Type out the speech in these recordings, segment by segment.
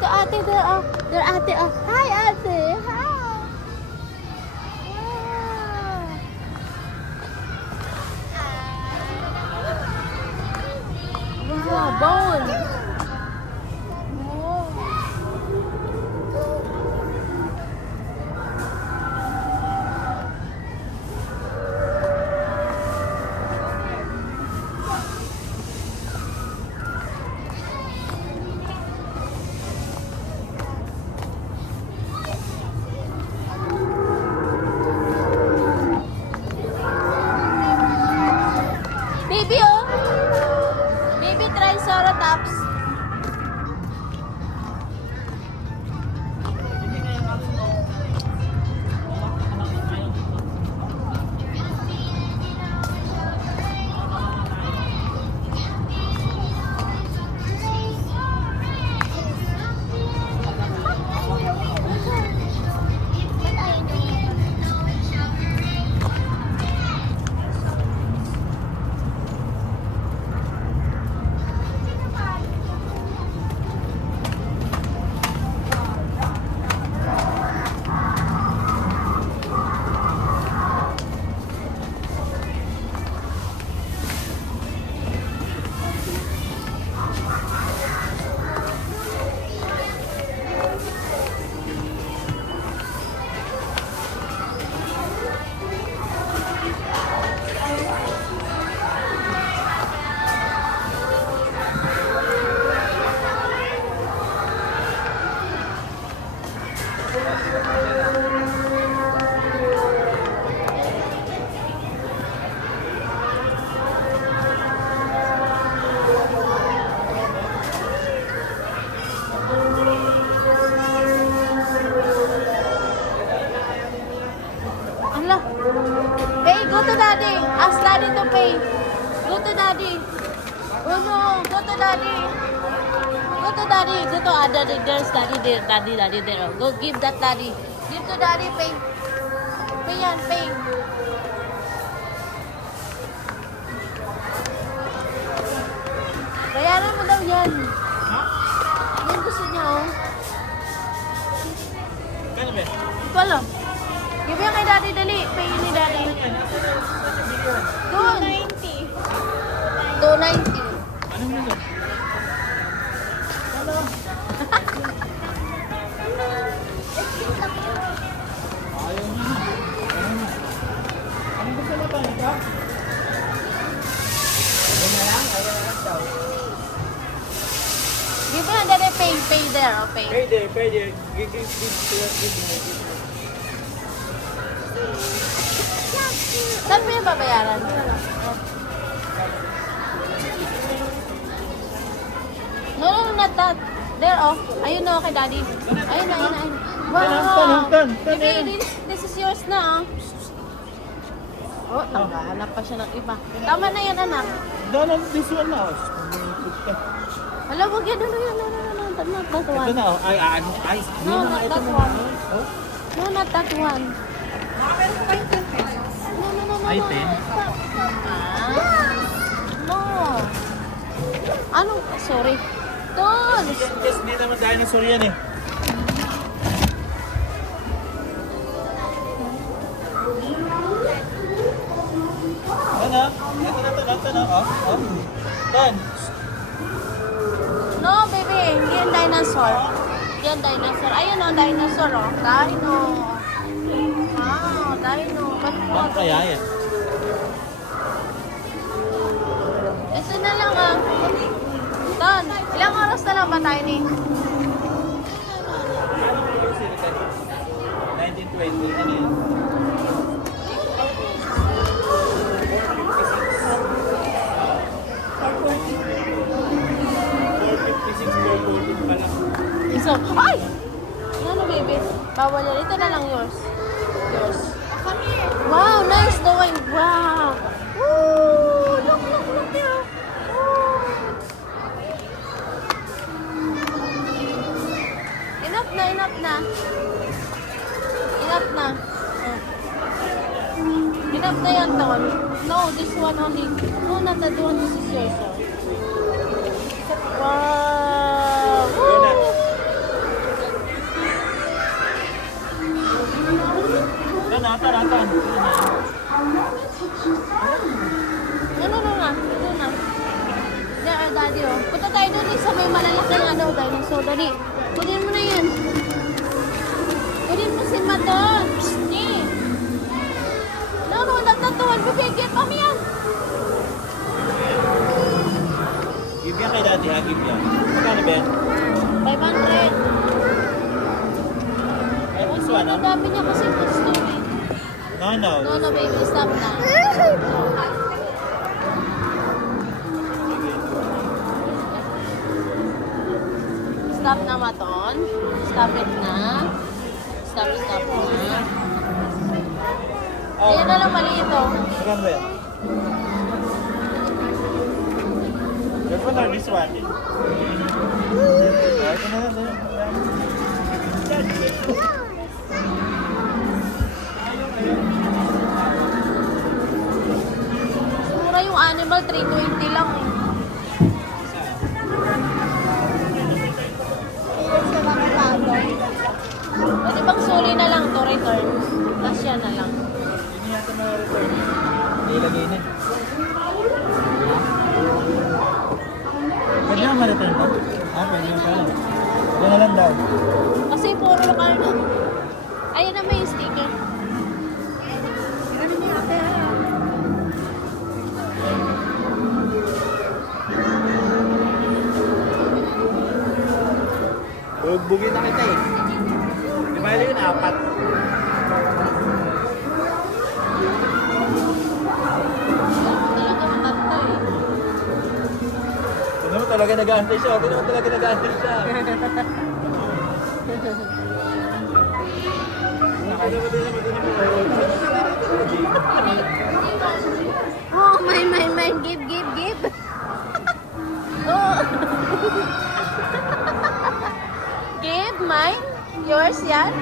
to ate. There ate. Hi, ate. Hi. Wow, bone. Baby, oh. Baby Triceratops. Allah. Hey, go to daddy. Ask daddy to pay. Go to daddy. Oh no, go to daddy. Go to daddy. Go to daddy. There's daddy there. Daddy there. Go give that daddy. Give to daddy. Pay. Pay yan. Pay. Bayaran mo daw yan. Yan gusto niya, oh. Kano ba? Ito alam. Give yan kay daddy, dali. Pay ni daddy. Doon. 290. 290. Ano mo yun? Ano? Ayaw niya. Ano gusto mo pa? Ito? Ano na lang? Ayaw na lang daw. Give yan daddy, pay. Pay there, oh, pay. Pwede. Give. Saan mo yung babayaran? No, not that. There, oh. Ayun na, kay daddy. Ayun na. Wow. Tan. Baby, this is yours na, oh. Oh, naghahanap pa siya ng iba. Tama na yan, anak. Doon, this one na. Hala, wag yan. Not that one. Ito na, oh. Ay. No, not that one. No, not that one. No. Ay, 10. No. Ano? Sorry. Doon. Yes, hindi naman dinosaur yan eh. Ano? Ito na. Oh. Tan. No, baby. Hindi yan dinosaur. Yan dinosaur. Ayun o, dinosaur o. Dino. Wow, dino. Ano kaya yan? Ito na lang ah. Don, ilang oras na lang ba tayo ni? 1920. Ano yun? Isa. Ay! Ano baby? Bawal yan. Ito na lang yours. Yours. Wow, nice doing. Wow. Woo! Look here. Woo! Enough na. Enough na. Oh. Enough na yan, Ton. No, this one only. No, not that one. This is yours. Oh. Wow! Woo! tayo doon sa may malalaking ano, dinosaur. Dali. Kunin mo na yan. Kunin mo si Madon. Ni. No, nagtatuan. Bibigyan pa yan. Give yan kay dati ha, give yan. Magkano ba yan? 500. Ay, this one, Ang ha? dami niya kasi gusto eh. No. No, baby. Stop na. Stop na, Maton. Stop it na. Stop na. Oh, Ayan na lang mali ito. magkano ba yan? That one or this one? Ah, ito na lang. Mura yung animal, 320 lang eh. Pwede bang suli na lang to, return? Tapos yan na lang. Hindi yata ma-return. Ilagay na. Pwede naman ma-return to? Pwede naman pala. Ito na lang daw. Kasi puro ano. Ayun na may sticker. Ganun yung ate ha. Bugbugin na kita eh. Di ba yun, 4? Talaga matanda eh. Ito naman talaga nag-aantay siya. Ito naman talaga nag-aantay siya. Oh, mine. Give. Oh. Give, mine? Yours yan?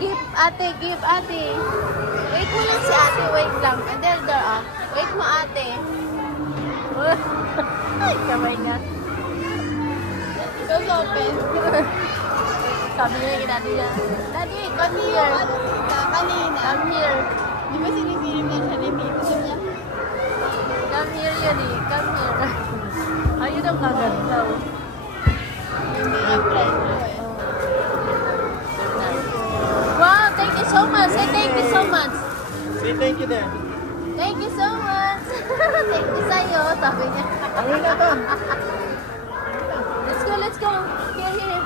Give, ate. Wait mo lang si ate, wait lang. And there, wait mo ate. Ay, kamay nga. So, open. Sabi niya yung daddy niya, Daddy, come here. Kanina. Come here. Di ba sinisilip na siya ni Tito? Sabi niya, Come here, Yuri. Come here. Ayun ang kaganda. hindi yung friend ko eh. Wow, thank you so much. Say thank you so much. Say thank you then. Thank you so much. Thank you sa'yo, sabi niya. Ano na to? Let's go. Here.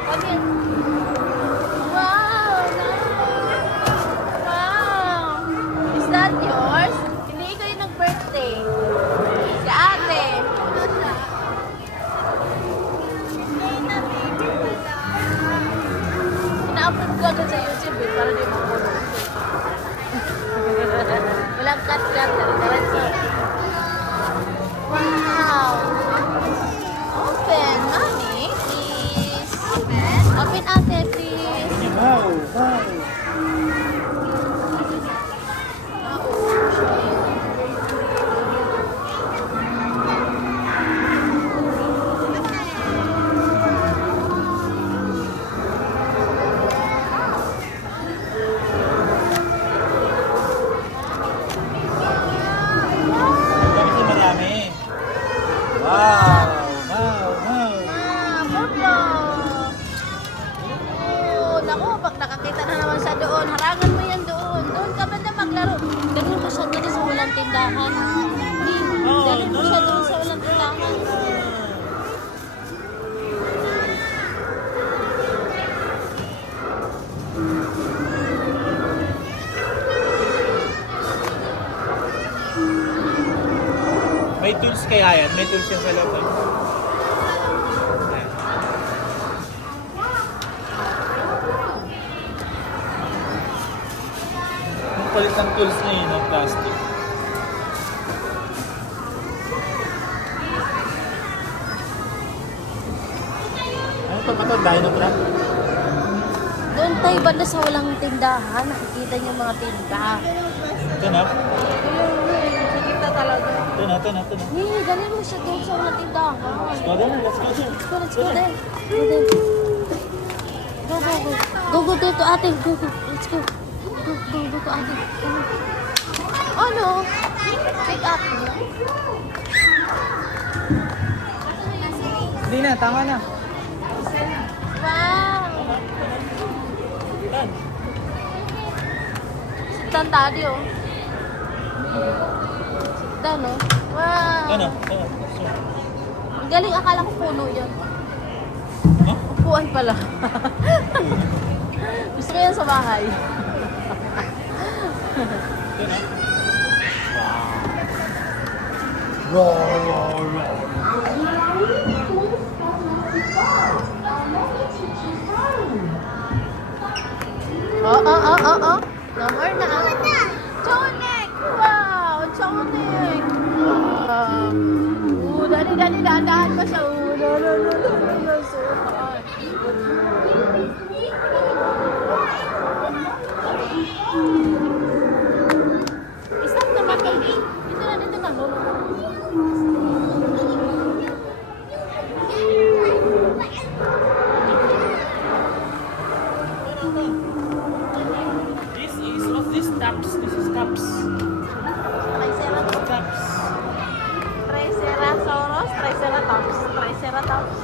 Come here. Wow, nice. Wow. Is that yours? Hindi ikaw yung nag-birthday. Si ate. Ano siya? Hindi na baby pala. Ina-upload ko agad sa YouTube eh, para di makulong. Walang cut. Diretso. Wow. Open, mommy, please. Open, ate, please. Wow. Kasi marami. Wow. Purple. Oh, naku, pag nakakita na naman siya doon, harangan mo yan doon. Doon ka banda maglaro. Ganun mo siya doon sa walang tindahan. Hindi, ganun mo siya doon sa walang tindahan. May tools kaya yan? May tools yan sa loob. Eh. Ang palit ng tools na yun, ng plastic. Ano ito ba ito? Dino trap? Doon tayo banda sa walang tindahan, nakikita niyo mga tinda. Ito na. Nakikita talaga. Ito na. Hey, galing mo siya doon sa walang tindahan. Let's go there. Let's go there. Go there to ate. Go. Let's go. Go to ate. Ano? Pick up. Hindi na, tama na. Wow! Sitan tadi oh. Sitan oh. Wow! Ano? Ang galing, akala ko puno yun. Huh? Upuan pala. Gusto ko yan sa bahay. Ito na. Oh. No more na. Chonek! Wow! Chonek! Dali, dahan-dahan pa siya. No. So hard. Stop naman kayo. Dito na. This is, what's this? Taps. This is taps. Triceratops. Taps. Triceratops.